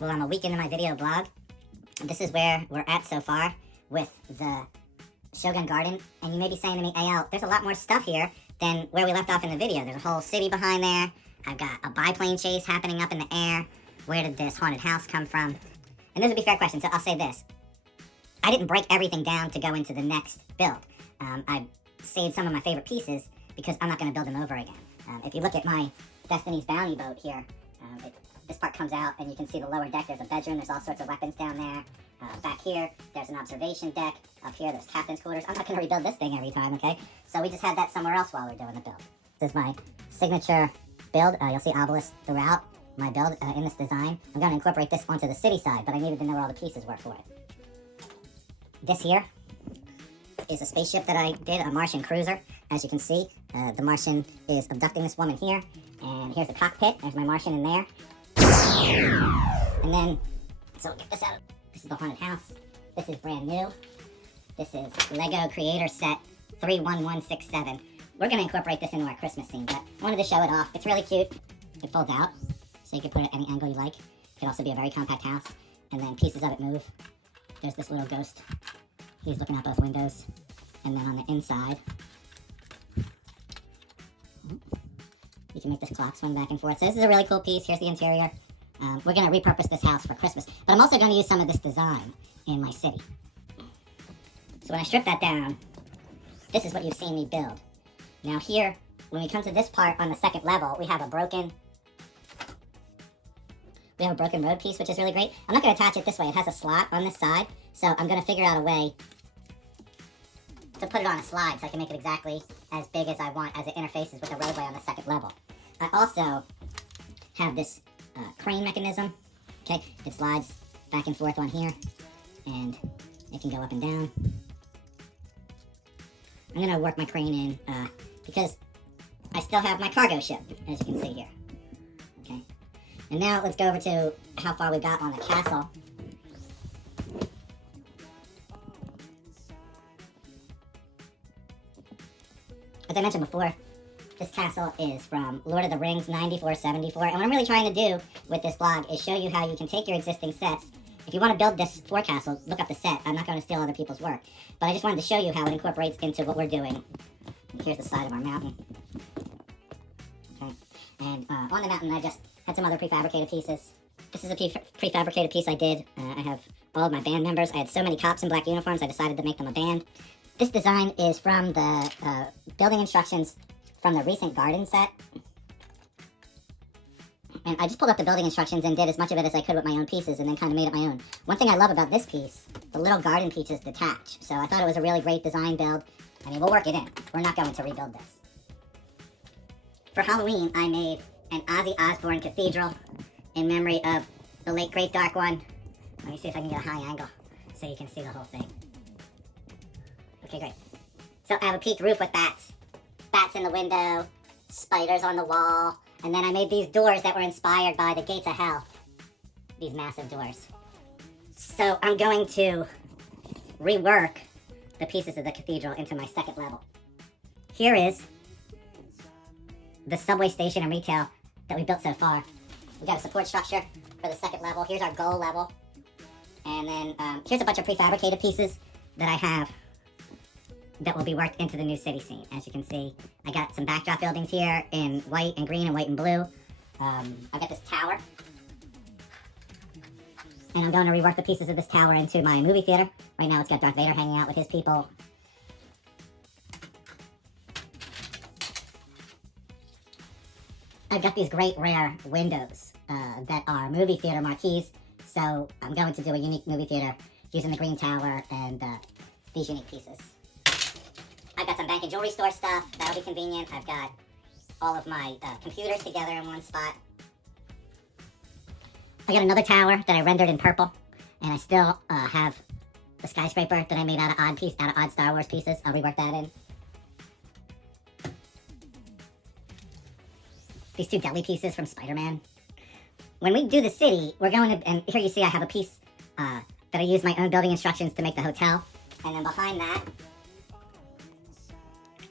Alright, well, I'm a week into my video blog. This is where we're at so far with the Shogun Garden. And you may be saying to me, AL, there's a lot more stuff here than where we left off in the video. There's a whole city behind there. I've got a biplane chase happening up in the air. Where did this haunted house come from? And those would be fair questions, so I'll say this. I didn't break everything down to go into the next build. I saved some of my favorite pieces because I'm not going to build them over again. If you look at my Destiny's Bounty boat here, this part comes out and you can see the lower deck. There's a bedroom, there's all sorts of weapons down there. Back here, there's an observation deck. Up here, there's captain's quarters. I'm not going to rebuild this thing every time, okay? So we just had that somewhere else while we were doing the build. This is my signature build. You'll see obelisks throughout my build in this design. I'm going to incorporate this onto the city side, but I needed to know where all the pieces were for it. This here is a spaceship that I did, a Martian cruiser. As you can see, the Martian is abducting this woman here. And here's the cockpit. There's my Martian in there. And then, so get this out. This is the haunted house. This is brand new. This is Lego Creator Set 31167. We're going to incorporate this into our Christmas scene, but I wanted to show it off. It's really cute. It folds out, so you can put it at any angle you like. It could also be a very compact house, and then pieces of it move. There's this little ghost. He's looking out both windows. And then on the inside, you can make this clock swing back and forth. So this is a really cool piece. Here's the interior. We're going to repurpose this house for Christmas. But I'm also going to use some of this design in my city. So when I strip that down, this is what you've seen me build. Now here, when we come to this part on the second level, we have a broken road piece, which is really great. I'm not going to attach it this way. It has a slot on this side. So I'm going to figure out a way to put it on a slide so I can make it exactly as big as I want as it interfaces with the roadway on the second level. I also have this crane mechanism. Okay, it slides back and forth on here, and it can go up and down. I'm gonna work my crane in because I still have my cargo ship, as you can see here. Okay, and now let's go over to how far we got on the castle. As I mentioned before, this castle is from Lord of the Rings 9474, and what I'm really trying to do with this blog is show you how you can take your existing sets. If you want to build this for castle, look up the set. I'm not going to steal other people's work, but I just wanted to show you how it incorporates into what we're doing. Here's the side of our mountain. Okay, and on the mountain I just had some other prefabricated pieces. This is a prefabricated piece I did. I have all of my band members. I had so many cops in black uniforms, I decided to make them a band. This design is from the building instructions from the recent garden set. And I just pulled up the building instructions and did as much of it as I could with my own pieces and then kind of made it my own. One thing I love about this piece, the little garden pieces detach. So I thought it was a really great design build. I mean, we'll work it in. We're not going to rebuild this. For Halloween, I made an Ozzy Osbourne cathedral in memory of the late great Dark One. Let me see if I can get a high angle so you can see the whole thing. Okay, great. So I have a peaked roof with bats. Bats in the window, spiders on the wall, and then I made these doors that were inspired by the gates of hell. These massive doors. So I'm going to rework the pieces of the cathedral into my second level. Here is the subway station and retail that we built so far. We got a support structure for the second level. Here's our goal level. And then here's a bunch of prefabricated pieces that I have that will be worked into the new city scene. As you can see, I got some backdrop buildings here in white and green and white and blue. I've got this tower. And I'm going to rework the pieces of this tower into my movie theater. Right now it's got Darth Vader hanging out with his people. I've got these great rare windows that are movie theater marquees. So I'm going to do a unique movie theater using the green tower and these unique pieces. I've got some bank and jewelry store stuff. That'll be convenient. I've got all of my computers together in one spot. I got another tower that I rendered in purple. And I still have the skyscraper that I made out of odd Star Wars pieces. I'll rework that in. These two deli pieces from Spider-Man. When we do the city, we're going to, and here you see I have a piece that I used my own building instructions to make the hotel. And then behind that,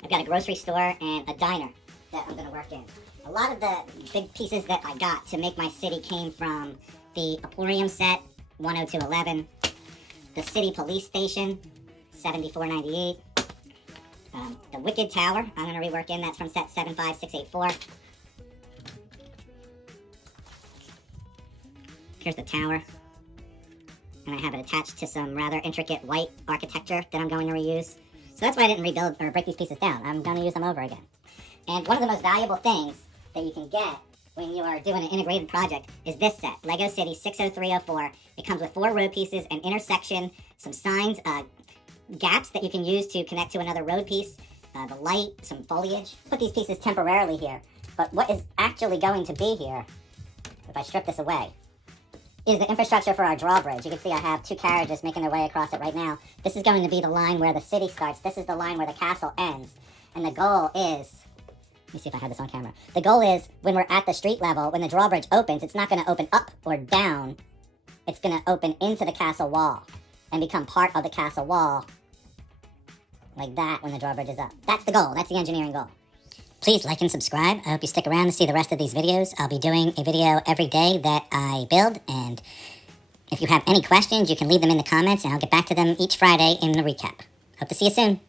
I've got a grocery store and a diner that I'm going to work in. A lot of the big pieces that I got to make my city came from The Emporium set, 10211. The City Police Station, 7498. The Wicked Tower, I'm going to rework in. That's from set 75684. Here's the tower. And I have it attached to some rather intricate white architecture that I'm going to reuse. So that's why I didn't rebuild or break these pieces down. I'm going to use them over again. And one of the most valuable things that you can get when you are doing an integrated project is this set, Lego City 60304. It comes with 4 road pieces, an intersection, some signs, gaps that you can use to connect to another road piece, the light, some foliage. Put these pieces temporarily here. But what is actually going to be here, if I strip this away, is the infrastructure for our drawbridge. You can see I have 2 carriages making their way across it right now. This is going to be the line where the city starts. This is the line where the castle ends. And the goal is, let me see if I have this on camera. The goal is, when we're at the street level, when the drawbridge opens, it's not going to open up or down. It's going to open into the castle wall and become part of the castle wall like that when the drawbridge is up. That's the goal. That's the engineering goal. Please like and subscribe. I hope you stick around to see the rest of these videos. I'll be doing a video every day that I build, and if you have any questions, you can leave them in the comments, and I'll get back to them each Friday in the recap. Hope to see you soon.